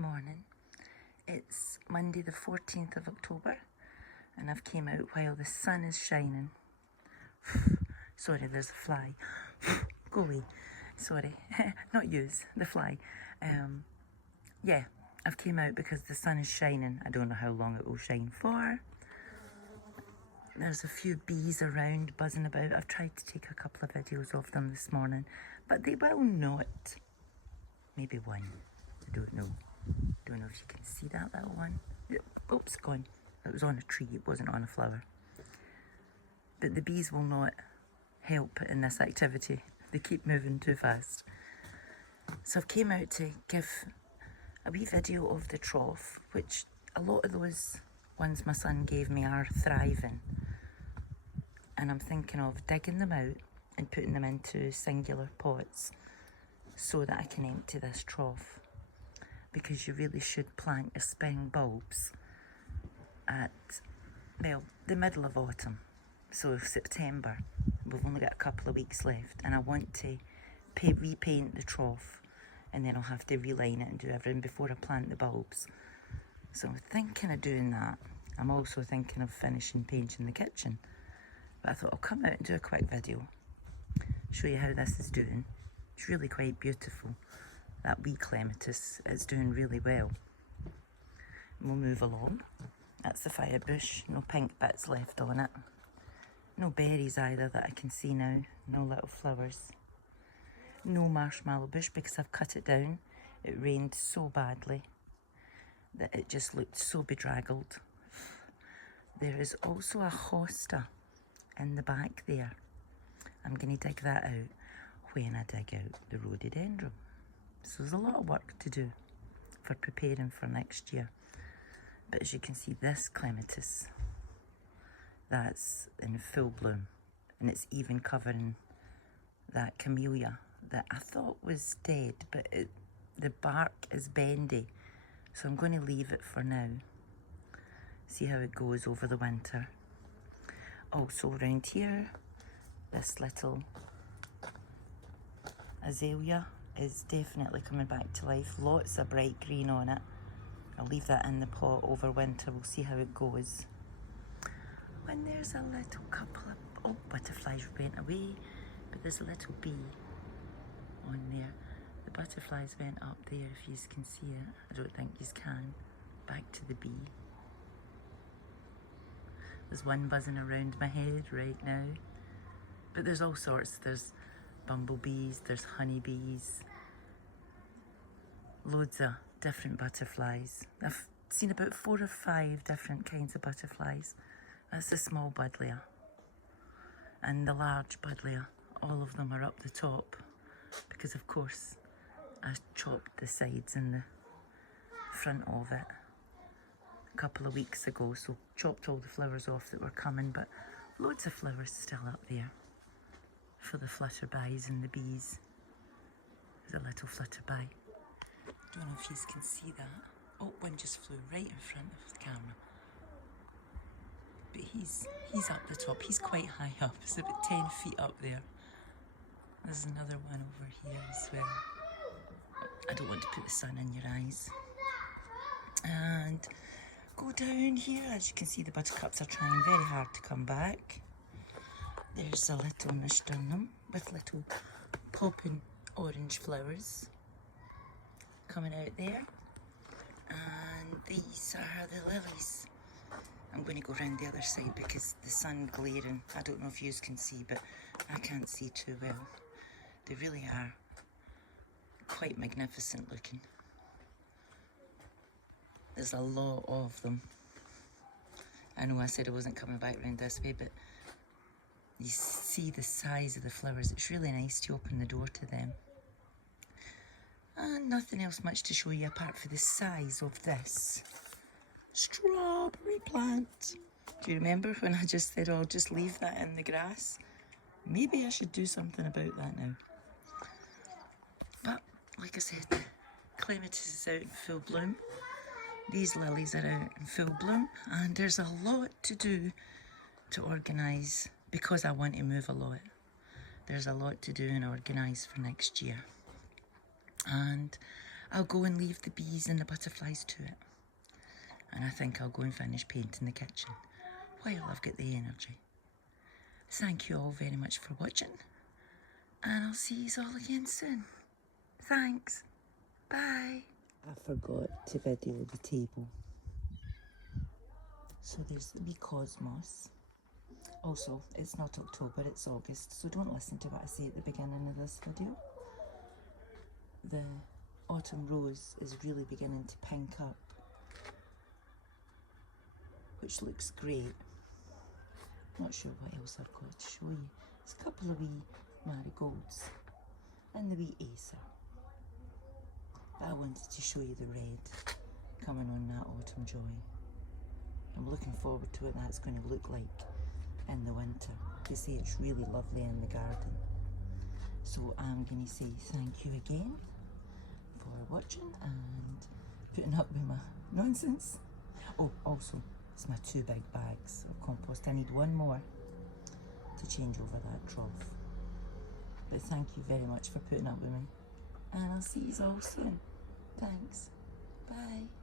morning. It's Monday the 14th of October and I've came out while the sun is shining. Sorry, there's a fly. Go away. Sorry, not yous, the fly. Yeah, I've came out because the sun is shining. I don't know how long it will shine for. There's a few bees around buzzing about. I've tried to take a couple of videos of them this morning, but they will not. Maybe one. I don't know. Don't know if you can see that little one. Oops, gone. It was on a tree, it wasn't on a flower. But the bees will not help in this activity. They keep moving too fast. So I've came out to give a wee video of the trough, which a lot of those ones my son gave me are thriving. And I'm thinking of digging them out and putting them into singular pots so that I can empty this trough. Because you really should plant your spring bulbs at, well, the middle of autumn. So September. We've only got a couple of weeks left and I want to repaint the trough and then I'll have to reline it and do everything before I plant the bulbs. So I'm thinking of doing that. I'm also thinking of finishing painting the kitchen. But I thought I'll come out and do a quick video. Show you how this is doing. It's really quite beautiful. That wee clematis is doing really well. We'll move along. That's the fire bush. No pink bits left on it. No berries either that I can see now. No little flowers. No marshmallow bush because I've cut it down. It rained so badly that it just looked so bedraggled. There is also a hosta in the back there. I'm going to dig that out when I dig out the rhododendron. So there's a lot of work to do for preparing for next year. But as you can see, this clematis, that's in full bloom. And it's even covering that camellia that I thought was dead, but the bark is bendy. So I'm going to leave it for now. See how it goes over the winter. Also around here, this little azalea is definitely coming back to life. Lots of bright green on it. I'll leave that in the pot over winter. We'll see how it goes. When there's a little couple of butterflies went away, but there's a little bee on there. The butterflies went up there, if you can see it. I don't think you can. Back to the bee. There's one buzzing around my head right now. But there's all sorts. There's bumblebees, there's honeybees. Loads of different butterflies. I've seen about 4 or 5 different kinds of butterflies. That's the small buddleia. And the large buddleia, all of them are up the top. Because of course, I chopped the sides and the front of it a couple of weeks ago, so chopped all the flowers off that were coming, but loads of flowers still up there for the flutterbys and the bees. There's a little flutterby. Don't know if you can see that. Oh, one just flew right in front of the camera. But he's up the top. He's quite high up. It's about 10 feet up there. There's another one over here as well. I don't want to put the sun in your eyes. And go down here. As you can see, the buttercups are trying very hard to come back. There's a little nasturtium with little popping orange flowers coming out there. And these are the lilies. I'm going to go around the other side because the sun glaring. I don't know if you can see, but I can't see too well. They really are quite magnificent looking. There's a lot of them. I know I said I wasn't coming back around this way, but you see the size of the flowers. It's really nice to open the door to them. And nothing else much to show you apart from the size of this strawberry plant. Do you remember when I just said, oh, I'll just leave that in the grass? Maybe I should do something about that now. But, like I said, clematis is out in full bloom. These lilies are out in full bloom. And there's a lot to do to organise, because I want to move a lot. There's a lot to do and organise for next year. And I'll go and leave the bees and the butterflies to it. And I think I'll go and finish painting the kitchen while I've got the energy. Thank you all very much for watching, and I'll see you all again soon. Thanks. Bye. I forgot to video the table. So there's the wee cosmos. Also, it's not October, it's August, so don't listen to what I say at the beginning of this video. The autumn rose is really beginning to pink up, which looks great. Not sure what else I've got to show you. There's a couple of wee marigolds and the wee acer. But I wanted to show you the red coming on that autumn joy. I'm looking forward to what that's going to look like in the winter. They say it's really lovely in the garden. So I'm going to say thank you again for watching and putting up with my nonsense. Oh, also, it's my 2 big bags of compost. I need one more to change over that trough. But thank you very much for putting up with me. And I'll see you all soon. Thanks. Bye.